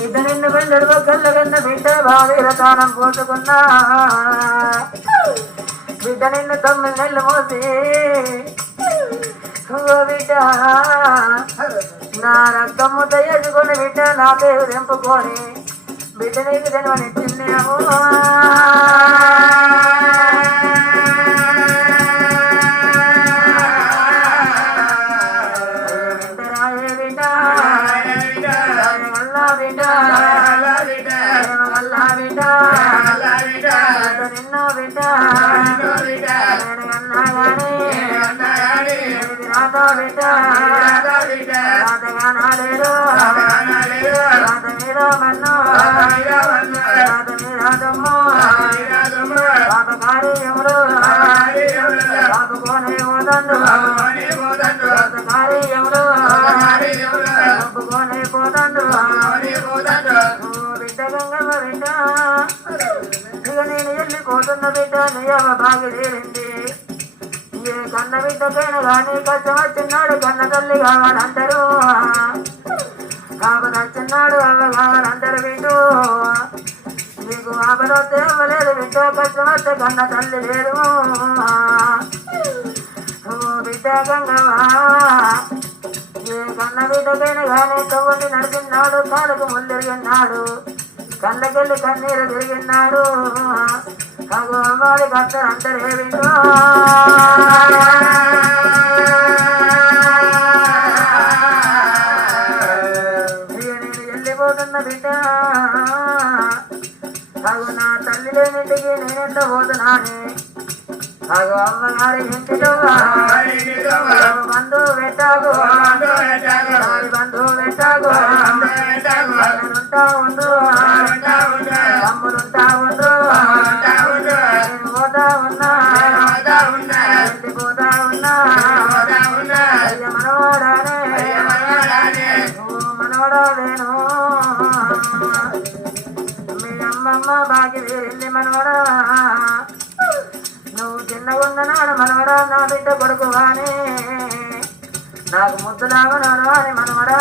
బిడ్డ నిన్ను వెళ్ళడు కళ్ళ బిడ్డ భావీర తానం పోసుకున్నా. బిడ్డ నిన్ను తొమ్మిది నెలలు మోసి బిడ్డ నా రక్తము తయారుకొని బిడ్డ నా పేరు తెంపుకొని బిడ్డ నీకు తెనవనిచ్చిందేమో వల్ల బిడ్డ. వల్ల బిడ్డ. నిన్న బిడ్డ. నేను అన్నా గానీ రాత బిడ్డ రాతగా నాడేడు రాత మీద మన్ను రాత మీద దమ్ము పాప కార్యములు పాప కోనే పోదండు పాప కార్యములు ఒప్పుకోనే పోదండు బిడ్డ గంగమ్మ బిడ్డ ఇక నేను వెళ్ళిపోతున్న బిడ్డ నీ అవ్వ బాగా కన్న బిడ్డకైనా కానీ కష్టం వచ్చినాడు కన్న తల్లి కావాలంటారు కాప నచ్చినాడు అవ్వ కావాలంటారు బిడ్డు నీకు ఆపద వస్తే బిడ్డ కష్టం వస్తే కన్న తల్లి లేదు బిడ్డ గంగవా. ఏ కన్న బిడ్డకైనా కానీ తవ్వండి నడిపినాడు కాలుకు ముల్లెరిగినాడు కళ్ళకెళ్ళి కన్నీరు తిరిగినాడు కత్తరు అంటారే వింటూ. నేను వెళ్ళిపోతున్న బిడ్డ. అగో నా తల్లి లేనింటికి నేనెంత పోతున్నానే? అగో అమ్మగారి ఇంటిలో బంధువు పెట్టాగు. బంధువు పెట్టాగు. ఉంటా ఉండు ఉన్నా వెళ్ళిపోతా ఉన్నా మనవాడానే నువ్వు మనవడా మీ అమ్మమ్మ బాకి వెళ్ళి మనవడా నువ్వు చిన్నగా మనవడా నా బిడ్డ కొడుకు వాని నాకు ముద్దులాగనాడు అని మనవడా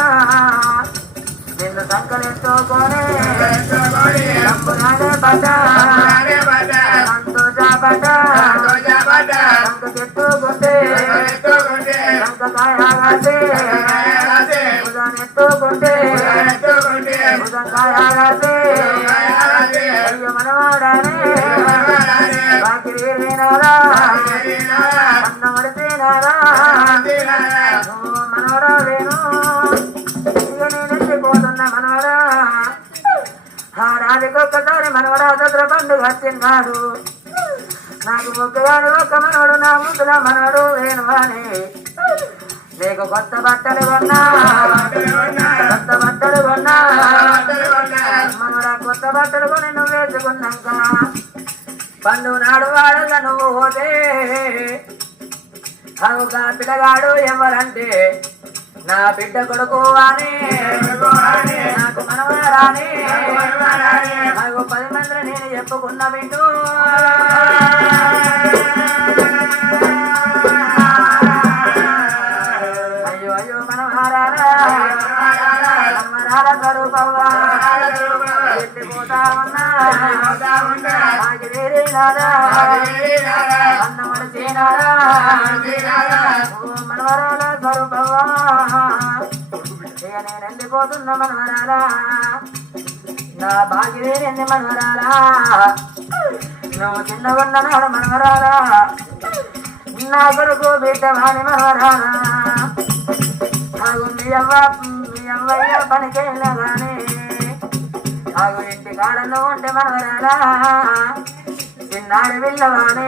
నిన్ను సంకలెత్తుకొని రంగులాగే పడ్డ. అంత పడ్డ సంక చెట్టుకుంటే సంకకాయ కాసి ఉదయం ఎత్తుకుంటే ఉదయం కాయ కాసి అయ్యో మనవాడానే బాకి అన్న మనవడా వేణు ఇక పండుగ వచ్చిన్నాడు నాకు ఒక్క మనవడు నా ముందుల మనవడు వేణు అని నీకు కొత్త బట్టలు కొన్నా కొత్త బట్టలు కొన్నా మనవడా కొత్త బట్టలు కొని నువ్వు వేసుకున్నాక పండు నాడు వాడగా నువ్వు పోతే అవుగా పిల్లగాడు ఎవరంటే నా బిడ్డ కొడుకు అని నాకు మనవరాని నాకు పది మంది నేను చెప్పుకున్న బిడ్డు. అయ్యో అయ్యో మనవరారా మనవరాల. స్వరూపవ్వా వెళ్ళిపోతా ఉన్నా నాకు వేరే నాదా. అన్నమడు చేనారా మనవరాల స్వరూపవ్వా ఇక నేను వెళ్ళిపోతున్నా మనవరాలా నా భాగ్యవేరేంది మనవరాలా నువ్వు చిన్నగున్ననాడు మనవరాలా నా కొడుకు బిడ్డవాణి మనవరాలా నాకు మీ అవ్వ మీ అవ్వయ్య పనికెళ్ళినా కానీ నాకు ఇంటి కాడలో ఉంటే మనవరాలా చిన్నాడు పిల్లవాణి.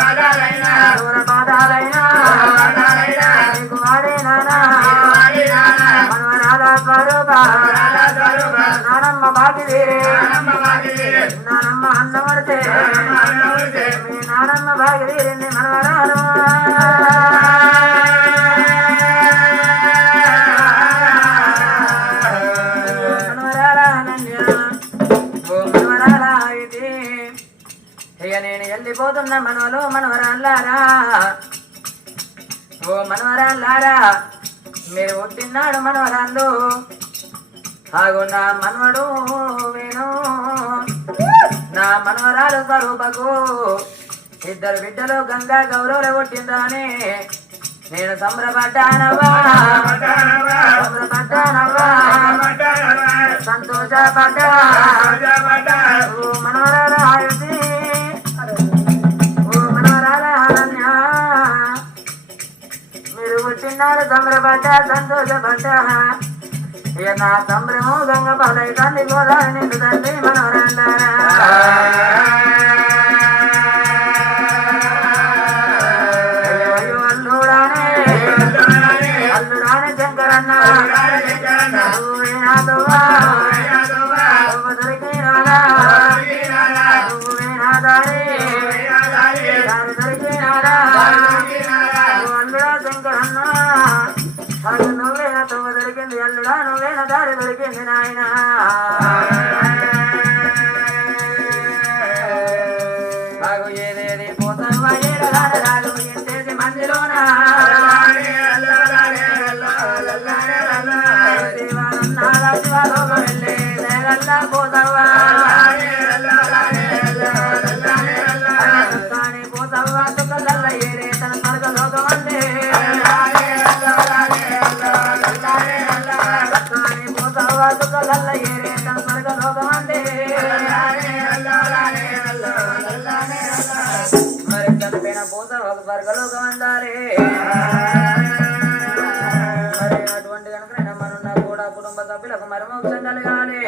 ಆಗಿದೆ ನಾನಮ್ಮ ಅನ್ನವರತೆ ನಾನಮ್ಮ ಭಾಗವೀರಿ ಮನವರಾನು నేను ఎల్లి పోతున్న మనవలు మనవరాల్లారా? ఓ మనవరాల్లారా మీరు పుట్టినాడు మనవరాళ్ళు. ఆగు నా మనవడు వేణు. నా మనవరాలు స్వరూపకు ఇద్దరు బిడ్డలు గంగా గౌరవులు పుట్టిందని నేను సంబరపడ్డానవ్వా. సంబరపడ్డానవ్వా. సంతోషపడ్డా. ఓ మనవరాల హారతి ఓ మనవరాల హారన్య మీరు పుట్టినాడు సంబరపడ్డా సంతోషపడ్డా. ఇక నా సంబరము గంగ పాలై తండ్రి గోదావరి నిండు తండ్రి మనవరాళ్ళారా అల్లుడానే అల్లుడానే శంకరన్న నువ్వే దొరికింది అల్లుడా నువ్వే నా దారి దొరికింది నాయన ఏదేది పోతావా ఏడలాడ మందిలోనా? స్వర్గలోకం మరి అటువంటి కనుక మనున్న కూడా కుటుంబ సభ్యులకు మరమోక్షం కలగాలి